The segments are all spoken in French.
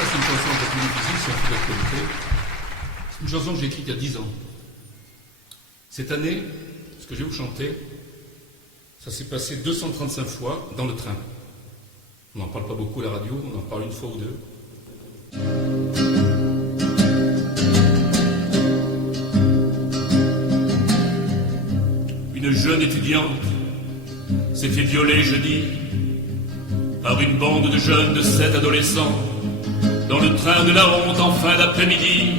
ça, c'est une chanson un peu plus difficile, c'est un peu d'actualité. C'est une chanson que j'ai écrite il y a 10 ans. Cette année, ce que je vais vous chanter, ça s'est passé 235 fois dans le train. On n'en parle pas beaucoup à la radio, on en parle une fois ou deux. Une jeune étudiante s'est fait violer jeudi par une bande de jeunes de 7 adolescents dans le train de la honte en fin d'après-midi,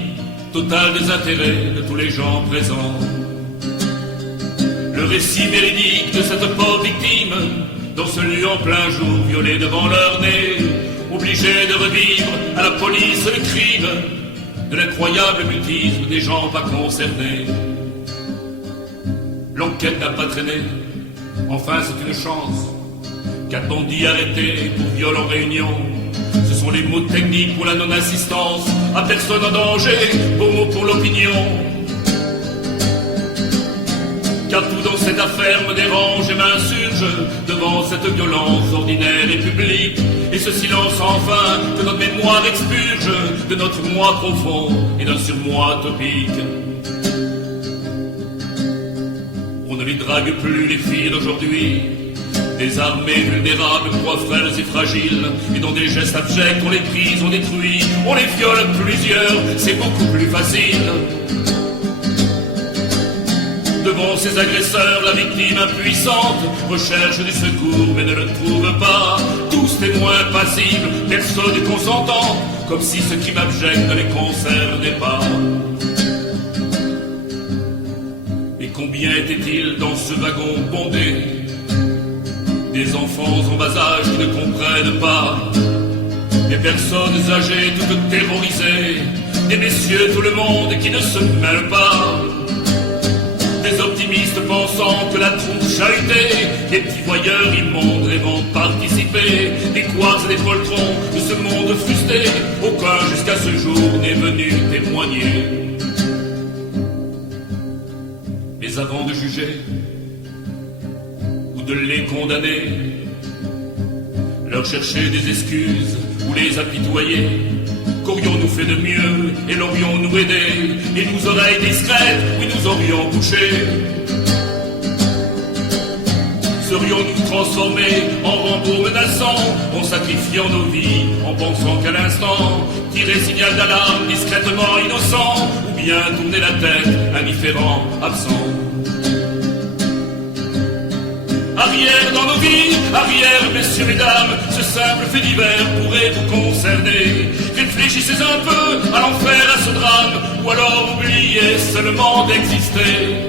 total désintérêt de tous les gens présents. Le récit véridique de cette pauvre victime, dans ce lieu en plein jour, violé devant leur nez, obligé de revivre à la police le crime de l'incroyable mutisme des gens pas concernés. L'enquête n'a pas traîné, enfin c'est une chance. 4 bandits arrêtés pour viol en réunion. Ce sont les mots techniques pour la non-assistance à personne en danger, beaux mots pour l'opinion. Car tout dans cette affaire me dérange et m'insurge devant cette violence ordinaire et publique, et ce silence enfin que notre mémoire expurge de notre moi profond et d'un surmoi topique. On ne les drague plus les filles d'aujourd'hui, des armées vulnérables, proies frêles et fragiles, et dont des gestes abjects on les prise, on détruit, on les viole plusieurs, c'est beaucoup plus facile. Devant ces agresseurs, la victime impuissante recherche du secours mais ne le trouve pas. Tous témoins passibles, personne consentante, comme si ce crime abject ne les concernait pas. Et combien était-il dans ce wagon bondé? Des enfants en bas âge qui ne comprennent pas, des personnes âgées toutes terrorisées, des messieurs tout le monde qui ne se mêlent pas, des optimistes pensant que la troupe chahutée, des petits voyeurs immondes rêvant de participer, des couards et des poltrons de ce monde frustré, aucun jusqu'à ce jour n'est venu témoigner. Mais avant de juger ou de les condamner, leur chercher des excuses ou les apitoyer, qu'aurions-nous fait de mieux et l'aurions-nous aidé, et nos oreilles discrètes, oui nous aurions touché. Serions-nous transformés en rambours menaçants, en sacrifiant nos vies, en pensant qu'à l'instant, tirer signal d'alarme discrètement innocent, ou bien tourner la tête, indifférent, absent. Arrière dans nos vies, arrière, messieurs, mesdames, ce simple fait divers pourrait vous concerner. Réfléchissez un peu à l'enfer, à ce drame, ou alors oubliez seulement d'exister.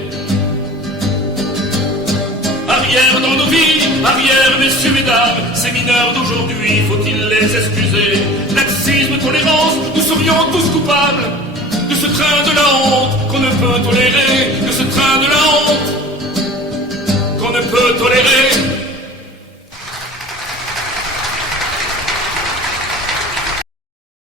Arrière dans nos vies, arrière, messieurs, mesdames, ces mineurs d'aujourd'hui, faut-il les excuser? Laxisme, tolérance, nous serions tous coupables de ce train de la honte qu'on ne peut tolérer, de ce train de la honte qu'on ne peut tolérer.